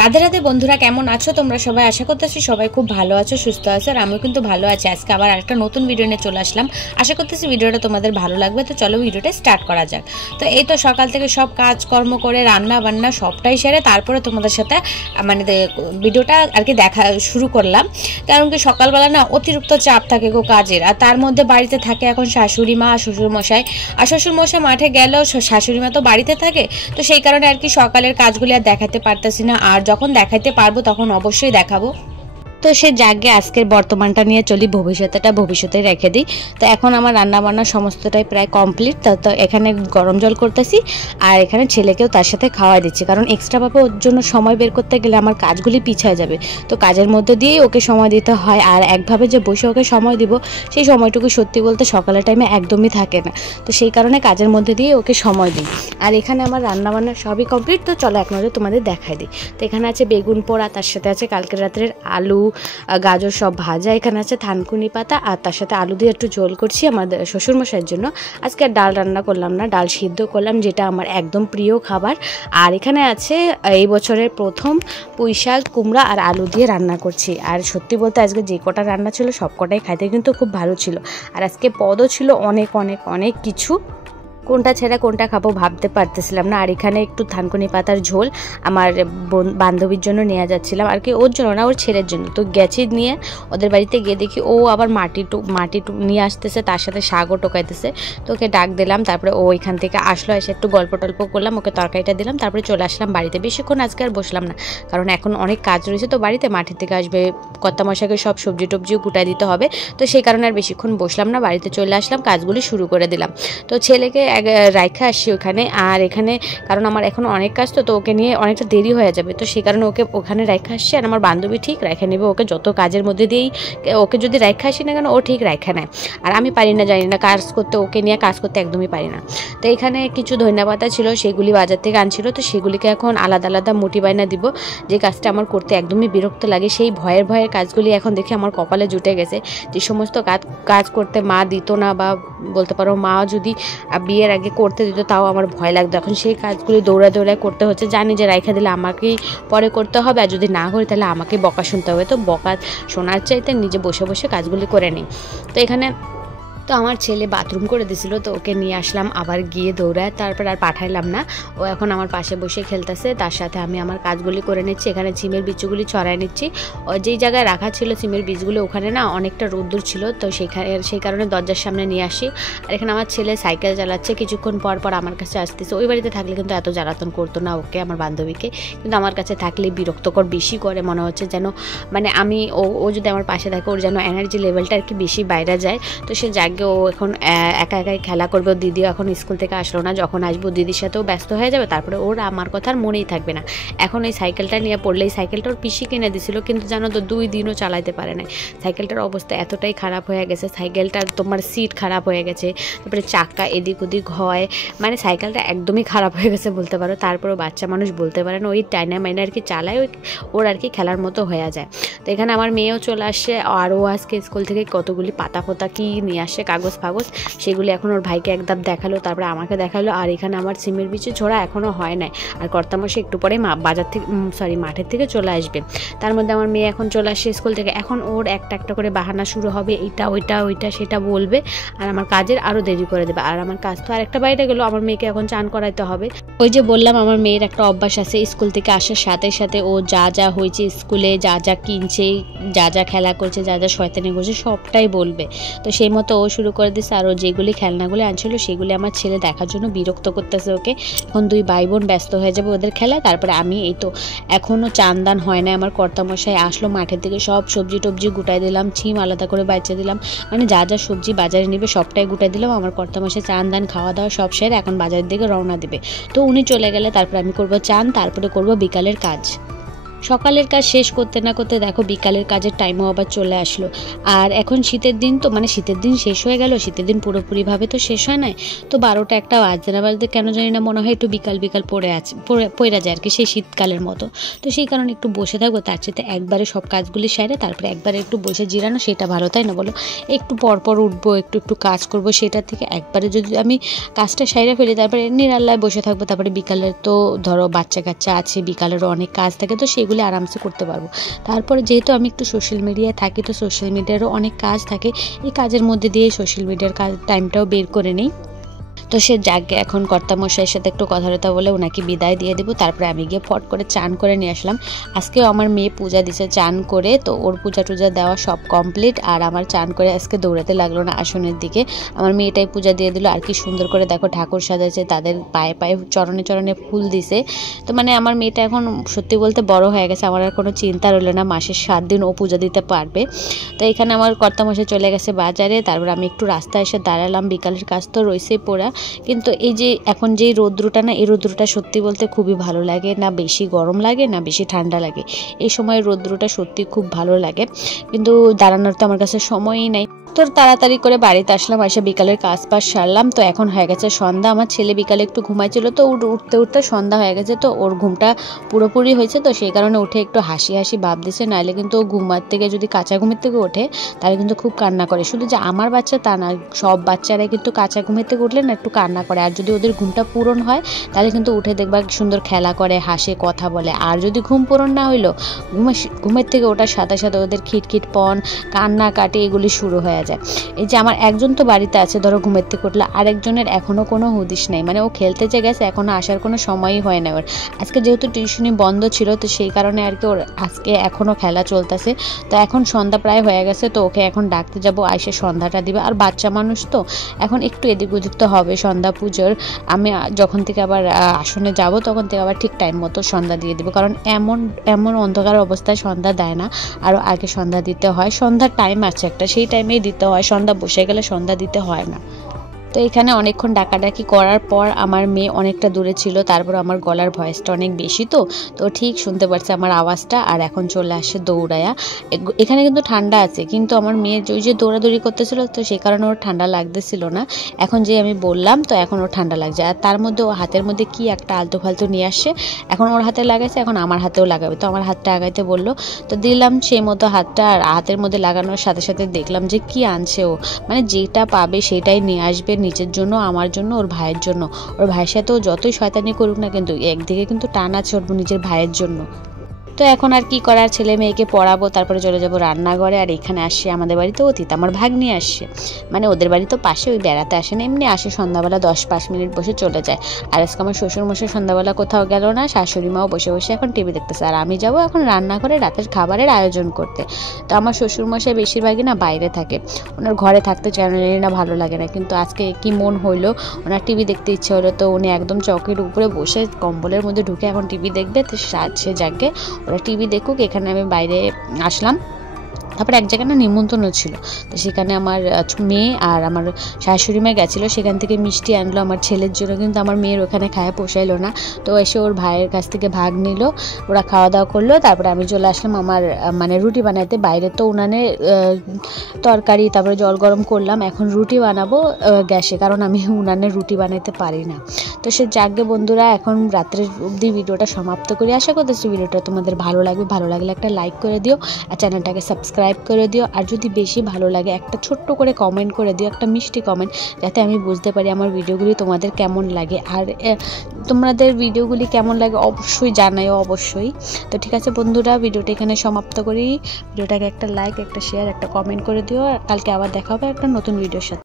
রাধে রাধে বন্ধুরা, কেমন আছো তোমরা সবাই? আশা করতেছি সবাই খুব ভালো আছো, সুস্থ আছো। আর আমিও কিন্তু ভালো আছি। আজকে আবার একটা নতুন ভিডিও নিয়ে চলে আসলাম। আশা করতেছি ভিডিওটা তোমাদের ভালো লাগবে। তো চলো ভিডিওটা স্টার্ট করা যাক। তো এই তো সকাল থেকে সব কাজকর্ম করে রান্না বান্না সবটাই সেরে তারপরে তোমাদের সাথে ভিডিওটা আর কি দেখা শুরু করলাম। কারণ কি সকালবেলা না অতিরিক্ত চাপ থাকে গো কাজের। আর তার মধ্যে বাড়িতে থাকে এখন শাশুড়ি মা, শ্বশুরমশাই। আর শ্বশুরমশাই মাঠে গেলেও শাশুড়ি মা তো বাড়িতে থাকে। তো সেই কারণে আর কি সকালের কাজগুলি আর দেখাতে পারতেছি না। আর যখন দেখাইতে পারবো তখন অবশ্যই দেখাবো। তো সে জাগে আজকের বর্তমানটা নিয়ে চলি, ভবিষ্যৎটা ভবিষ্যতে রেখে দিই। তো এখন আমার রান্না বান্না সমস্তটাই প্রায় কমপ্লিট। তো এখানে গরম জল করতেছি আর এখানে ছেলেকেও তার সাথে খাওয়াই দিচ্ছি, কারণ এক্সট্রাভাবে ওর জন্য সময় বের করতে গেলে আমার কাজগুলি পিছিয়ে যাবে। তো কাজের মধ্যে দিয়েই ওকে সময় দিতে হয়। আর একভাবে যে বসে ওকে সময় দিব সেই সময়টুকু সত্যি বলতে সকালের টাইমে একদমই থাকে না। তো সেই কারণে কাজের মধ্যে দিয়ে ওকে সময় দিই। আর এখানে আমার রান্না বান্না সবই কমপ্লিট। তো চলো এক নজরে তোমাদের দেখাই দিই। তো এখানে আছে বেগুন পোড়া, তার সাথে আছে কালকের রাত্রের আলু গাজর সব ভাজা, এখানে আছে থানকুনি পাতা, আর তার সাথে আলু দিয়ে একটু ঝোল করছি আমাদের শ্বশুরমশাইয়ের জন্য। আজকে আর ডাল রান্না করলাম না, ডাল সিদ্ধ করলাম, যেটা আমার একদম প্রিয় খাবার। আর এখানে আছে এই বছরের প্রথম পুঁইশাক, কুমড়া আর আলু দিয়ে রান্না করছি। আর সত্যি বলতে আজকে যে কটা রান্না ছিল সব কটাই খাইতে কিন্তু খুব ভালো ছিল। আর আজকে পদও ছিল অনেক অনেক অনেক কিছু। কোনটা ছেড়ে কোনটা খাবো ভাবতে পারতেছিলাম না। আর এখানে একটু থানকুনি পাতার ঝোল আমার বান্ধবীর জন্য নিয়ে যাচ্ছিলাম, আর কি ওর জন্য না, ওর ছেলের জন্য। তো গেছি নিয়ে ওদের বাড়িতে গিয়ে দেখি ও আবার মাটি নিয়ে আসতেছে, তার সাথে শাকও টোকাইতেছে। তো ওকে ডাক দিলাম, তারপরে ও এখান থেকে আসলো, এসে একটু গল্প টল্প করলাম, ওকে তরকারিটা দিলাম, তারপরে চলে আসলাম বাড়িতে। বেশিক্ষণ আজকে আর বসলাম না, কারণ এখন অনেক কাজ রয়েছে। তো বাড়িতে মাঠের থেকে আসবে কর্তামশাইকে সব সবজি টবজিও কুটাই দিতে হবে। তো সেই কারণে আর বেশিক্ষণ বসলাম না, বাড়িতে চলে আসলাম, কাজগুলি শুরু করে দিলাম। তো ছেলেকে রাইখা আসছি ওখানে। আর এখানে কারণ আমার এখন অনেক কাজ, তো ওকে নিয়ে অনেকটা দেরি হয়ে যাবে। তো সেই কারণে ওকে ওখানে রাইখা আসছি। আর আমার বান্ধবী ঠিক রাইখা নেবে ওকে, যত কাজের মধ্যে দিয়েই ওকে যদি রাইখা আসি না কেন ও ঠিক রাইখা নেয়। আর আমি পারি না, জানি না কাজ করতে, ওকে নিয়ে কাজ করতে একদমই পারি না। তো এখানে কিছু ধনিয়া পাতা ছিল, সেগুলি বাজার থেকে আনছিল। তো সেগুলিকে এখন আলাদা আলাদা মুঠি বাইনা দিব, যে কাজটা আমার করতে একদমই বিরক্ত লাগে। সেই ভয়ের কাজগুলি এখন দেখি আমার কপালে জুটে গেছে। যে সমস্ত কাজ করতে মা দিত না, বা বলতে পারো মা যদি বিয়ের আগে করতে দিত তাও আমার ভয় লাগতো। এখন সেই কাজগুলি দৌড়ায় করতে হচ্ছে, জানি যে রাইখা দিলে আমাকেই পরে করতে হবে, আর যদি না করি তাহলে আমাকে বকা শুনতে হবে। তো বকা শোনার চাইতে নিজে বসে বসে কাজগুলি করে নিই। তো এখানে তো আমার ছেলে বাথরুম করে দিছিল, তো ওকে নিয়ে আসলাম আবার গিয়ে দৌড়ায়, তারপর আর পাঠাইলাম না। ও এখন আমার পাশে বসে খেলতেছে, তার সাথে আমি আমার কাজগুলি করে নিচ্ছি। এখানে সিমের বীজগুলি ছড়াই নিচ্ছি। যেই জায়গায় রাখা ছিল সিমের বীজগুলো ওখানে না অনেকটা রোদ্দুর ছিল, তো সেই কারণে দরজার সামনে নিয়ে আসি। আর এখানে আমার ছেলে সাইকেল চালাচ্ছে, কিছুক্ষণ পর পর আমার কাছে আসতেছে। ওই বাড়িতে থাকলে কিন্তু এত জ্বালাতন করতো না ওকে, আমার বান্ধবীকে, কিন্তু আমার কাছে থাকলে বিরক্তকর বেশি করে। মনে হচ্ছে যেন আমি ও যদি আমার পাশে থাকে ওর যেন এনার্জি লেভেলটা আর কি বেশি বাইরে যায়। তো সে ও এখন একা একাই খেলা করবে। ও দিদিও এখন স্কুল থেকে আসলো না, যখন আসবো দিদির সাথেও ব্যস্ত হয়ে যাবে, তারপরে ওর আমার কথা আর মনেই থাকবে না। এখন এই সাইকেলটা নিয়ে পড়লে, এই সাইকেলটা ওর পিসি কিনে দিছিল, কিন্তু জানো তো 2 দিনও চালাইতে পারে না। সাইকেলটার অবস্থা এতটাই খারাপ হয়ে গেছে, সাইকেলটার তোমার সিট খারাপ হয়ে গেছে, তারপরে চাকা এদিক ওদিক হয়, সাইকেলটা একদমই খারাপ হয়ে গেছে বলতে পারো। তারপরেও বাচ্চা মানুষ বলতে পারে না, ওই টাইনা মাইনা আর কি চালায়, ওর আর কি খেলার মতো হয়ে যায়। তো এখানে আমার মেয়েও চলে আসছে, আর ও আজকে স্কুল থেকে কতগুলি পাতা কি নিয়ে আসে, কাগজ ফাগজ, সেগুলি এখন ওর ভাইকে একদম দেখালো, তারপরে আমাকে দেখালো। আর এখানে আমার সিমের বিচি ছোড়া এখনও হয় নাই, আর কর্তামশাই একটু পরে মাঠের থেকে চলে আসবে। তার মধ্যে আমার মেয়ে এখন চলে আসছে স্কুল থেকে। এখন ওর একটা করে বাহানা শুরু হবে, এইটা ওইটা সেটা বলবে, আর আমার কাজের আরও দেরি করে দেবে। আর আমার কাজ তো আর একটা বাইরে গেলো, আমার মেয়েকে এখন চান করাইতে হবে। ওই যে বললাম আমার মেয়ের একটা অভ্যাস আছে, স্কুল থেকে আসার সাথে সাথে ও যা হয়েছে স্কুলে, যা কিনছে, যা খেলা করছে, যা শয়তানি করছে সবটাই বলবে। তো সেই মতো ও শুরু করে দিচ্ছে। আর ও যেগুলি খেলনাগুলি আনছিল সেগুলি আমার ছেলে দেখার জন্য বিরক্ত করতেছে ওকে। এখন 2 ভাই বোন ব্যস্ত হয়ে যাবে ওদের খেলায়। তারপরে আমি এই তো এখনও চান হয় না, আমার কর্তামশাই আসলো মাঠের থেকে, সব সবজি টবজি গুটাই দিলাম, ছিম আলাদা করে বাইচে দিলাম, যা সবজি বাজারে নিবে সবটাই গুটাই দিলাম। আমার কর্তামশাই চান খাওয়া দাওয়া সব সেরে এখন বাজারের দিকে রওনা দিবে। তো উনি চলে গেলে তারপরে আমি করব চান, তারপরে করব বিকালের কাজ। সকালের কাজ শেষ করতে না করতে দেখো বিকালের কাজের টাইমও আবার চলে আসলো। আর এখন শীতের দিন তো, মানে শীতের দিন শেষ হয়ে গেল, শীতের দিন পুরোপুরিভাবে তো শেষ হয় নাই, তো 12টা 1টা বাজতে না বাজতে কেন জানি না মনে হয় একটু বিকাল বিকাল পড়ে যায় আর কি, সেই শীতকালের মতো। তো সেই কারণে একটু বসে থাকবো, তার সাথে একবারে সব কাজগুলি সেরে তারপরে একবারে একটু বসে জিরানো, সেটা ভালো, তাই না বলো? একটু পরপর উঠবো, একটু একটু কাজ করব, সেটা থেকে একবারে যদি আমি কাজটা সেরে ফেলি তারপরে নিরাল্লায় বসে থাকবো, তারপরে বিকালের তো ধরো বাচ্চা কাচ্চা আছে, বিকালেরও অনেক কাজ থাকে, তো সেগুলি আরামসে করতে পারবো। তারপরে যেহেতু আমি একটু সোশ্যাল মিডিয়ায় থাকি, তো সোশ্যাল মিডিয়ারও অনেক কাজ থাকে, এই কাজের মধ্যে দিয়ে সোশ্যাল মিডিয়ার টাইমটাও বের করে নিই। তো সে যাকে এখন কর্তামশাইয়ের সাথে একটু কথা টথা বলে ওনাকে বিদায় দিয়ে দেবো, তারপরে আমি গিয়ে ফট করে চান করে নিয়ে আসলাম। আজকেও আমার মেয়ে পূজা দিছে চান করে, তো ওর পূজা টুজা দেওয়া সব কমপ্লিট, আর আমার চান করে আজকে দৌড়াতে লাগলো না আসনের দিকে, আমার মেয়েটাই পূজা দিয়ে দিল। আর কি সুন্দর করে দেখো ঠাকুর সাজাচ্ছে, তাদের পায়ে পায়ে চরণে চরণে ফুল দিছে। তো মানে আমার মেয়েটা এখন সত্যি বলতে বড় হয়ে গেছে, আমার আর কোনো চিন্তা রইল না, মাসের 7 দিন ও পূজা দিতে পারবে। তো এখানে আমার কর্তামশাই চলে গেছে বাজারে, তারপর আমি একটু রাস্তায় এসে দাঁড়ালাম, বিকালের কাজ তো রয়েছেই পড়া। কিন্তু এই যে এখন যে রৌদ্রটা না, এই রৌদ্রটা সত্যি বলতে খুবই ভালো লাগে, না বেশি গরম লাগে না বেশি ঠান্ডা লাগে, এই সময় রৌদ্রটা সত্যি খুব ভালো লাগে, কিন্তু দাঁড়ানোর তো আমার কাছে সময়ই নাই। তো তাড়াতাড়ি করে বাড়িতে আসলাম, এসে বিকালের কাজ বাজ সারলাম। তো এখন হয়ে গেছে সন্ধ্যা, আমার ছেলে বিকালে একটু ঘুমাইছিল, তো উঠতে উঠতে সন্ধ্যা হয়ে গেছে, তো ওর ঘুমটা পুরোপুরি হয়েছে, তো সেই কারণে উঠে একটু হাসি হাসি ভাব দিছে, নাহলে কিন্তু ও ঘুমার থেকে যদি কাঁচা ঘুমের থেকে ওঠে তাহলে কিন্তু খুব কান্না করে। শুধু যে আমার বাচ্চা তা না, সব বাচ্চারাই কিন্তু কাঁচা ঘুমের থেকে উঠলে না একটু কান্না করে, আর যদি ওদের ঘুমটা পূরণ হয় তাহলে কিন্তু উঠে দেখবা সুন্দর খেলা করে, হাসে, কথা বলে। আর যদি ঘুম পূরণ না হইলো, ঘুমের থেকে ওঠার সাথে সাথে ওদের খিটখিট পন, কান্না কাটে, এগুলি শুরু হয়ে যায়। এই যে আমার একজন তো বাড়িতে আছে ধরো ঘুমের থেকে উঠলে, আরেকজনের এখনো কোনো হুদিস নেই, মানে ও খেলতে যে গেছে, এখনো আসার কোনো সময়ই হয় না ওর। আজকে যেহেতু টিউশনি বন্ধ ছিল, তো সেই কারণে আর কি ওর আজকে এখনো খেলা চলতেছে। তো এখন সন্ধ্যা প্রায় হয়ে গেছে, তো ওকে এখন ডাকতে যাবো, আইসে সন্ধ্যাটা দিবে। আর বাচ্চা মানুষ তো এখন একটু এদিক ওদিক তো হবে সন্ধ্যা পুজোর, আমি যখন থেকে আবার আসনে যাব তখন থেকে আবার ঠিক টাইম মতো সন্ধ্যা দিয়ে দিব, কারণ এমন অন্ধকার অবস্থায় সন্ধ্যা দেয় না, আরও আগে সন্ধ্যা দিতে হয়, সন্ধ্যার টাইম আছে একটা, সেই টাইমেই দিতে হয়, সন্ধ্যা বসে গেলে সন্ধ্যা দিতে হয় না। তো এখানে অনেকক্ষণ ডাকাডাকি করার পর আমার মেয়ে অনেকটা দূরে ছিল, তারপর আমার গলার ভয়েসটা অনেক বেশি, তো ঠিক শুনতে পারছে আমার আওয়াজটা, আর এখন চলে আসে দৌড়ায়া। এখানে কিন্তু ঠান্ডা আছে, কিন্তু আমার মেয়ে ওই যে দৌড়াদৌড়ি করতেছিল, তো সেই কারণে ওর ঠান্ডা লাগতেছিল না। এখন যে আমি বললাম, তো এখন ওর ঠান্ডা লাগছে, আর তার মধ্যে ও হাতের মধ্যে কি একটা আলতু ফালতু নিয়ে আসছে, এখন ওর হাতে লাগাইছে, এখন আমার হাতেও লাগাবে, তো আমার হাতটা আগাইতে বললো, তো দিলাম সেই মতো হাতটা, আর হাতের মধ্যে লাগানোর সাথে সাথে দেখলাম যে কি আনছে ও, মানে যেটা পাবে সেটাই নিয়ে আসবে, নিজের জন্য, আমার জন্য, ওর ভাইয়ের জন্য। ওর ভাইয়ের সাথেও যতই শয়তানি করুক না, কিন্তু একদিকে কিন্তু টান আছে ওর নিজের ভাইয়ের জন্য। তো এখন আর কি করার, ছেলে মেয়েকে পড়াবো, তারপরে চলে যাবো রান্নাঘরে। আর এখানে আসছে আমাদের বাড়িতে অতীত, আমার ভাগ্নি আসছে, মানে ওদের বাড়ি তো পাশে, ওই বেড়াতে আসে না, এমনি আসে সন্ধ্যাবেলা 10-5 মিনিট বসে চলে যায়। আর আজকে আমার শ্বশুরমশাই সন্ধ্যাবেলা কোথাও গেল না, শাশুড়ি মাও বসে বসে এখন টিভি দেখতেছে, আর আমি যাবো এখন রান্নাঘরে রাতের খাবারের আয়োজন করতে। তো আমার শ্বশুরমশাই বেশিরভাগই না বাইরে থাকে, ওনার ঘরে থাকতে জানি না ভালো লাগে না, কিন্তু আজকে কি মন হইলো, ওনার টিভি দেখতে ইচ্ছে হলো, তো উনি একদম চৌকির উপরে বসে কম্বলের মধ্যে ঢুকে এখন টিভি দেখবে, তো সে যাকে ওরা টিভি দেখুক, এখানে আমি বাইরে আসলাম। তারপরে এক জায়গায় না নিমন্ত্রণ ছিল, তো সেখানে আমার মেয়ে আর আমার শাশুড়ি মা গেছিলো, সেখান থেকে মিষ্টি আনলো আমার ছেলের জন্য, কিন্তু আমার মেয়ের ওখানে খায় পোষাইলো না, তো এসে ওর ভাইয়ের কাছ থেকে ভাগ নিল, ওরা খাওয়া দাওয়া করলো। তারপরে আমি চলে আসলাম আমার মানে রুটি বানাইতে, বাইরে তো উনানে তরকারি, তারপরে জল গরম করলাম, এখন রুটি বানাবো গ্যাসে, কারণ আমি উনানে রুটি বানাইতে পারি না। তো সে যাকে বন্ধুরা, এখন রাত্রের অবধি ভিডিওটা সমাপ্ত করি, আশা করতেছি ভিডিওটা তোমাদের ভালো লাগবে, ভালো লাগলে একটা লাইক করে দিও, আর চ্যানেলটাকে সাবস্ক্রাইব করে দিও, আর যদি বেশি ভালো লাগে একটা ছোট্ট করে কমেন্ট করে দিও, একটা মিষ্টি কমেন্ট, যাতে আমি বুঝতে পারি আমার ভিডিওগুলি তোমাদের কেমন লাগে। আর তোমাদের ভিডিওগুলি কেমন লাগে অবশ্যই জানাইও, অবশ্যই। তো ঠিক আছে বন্ধুরা, ভিডিওটা এখানে সমাপ্ত করি, ভিডিওটাকে একটা লাইক, একটা শেয়ার, একটা কমেন্ট করে দিও, আর কালকে আবার দেখা হবে একটা নতুন ভিডিওর সাথে।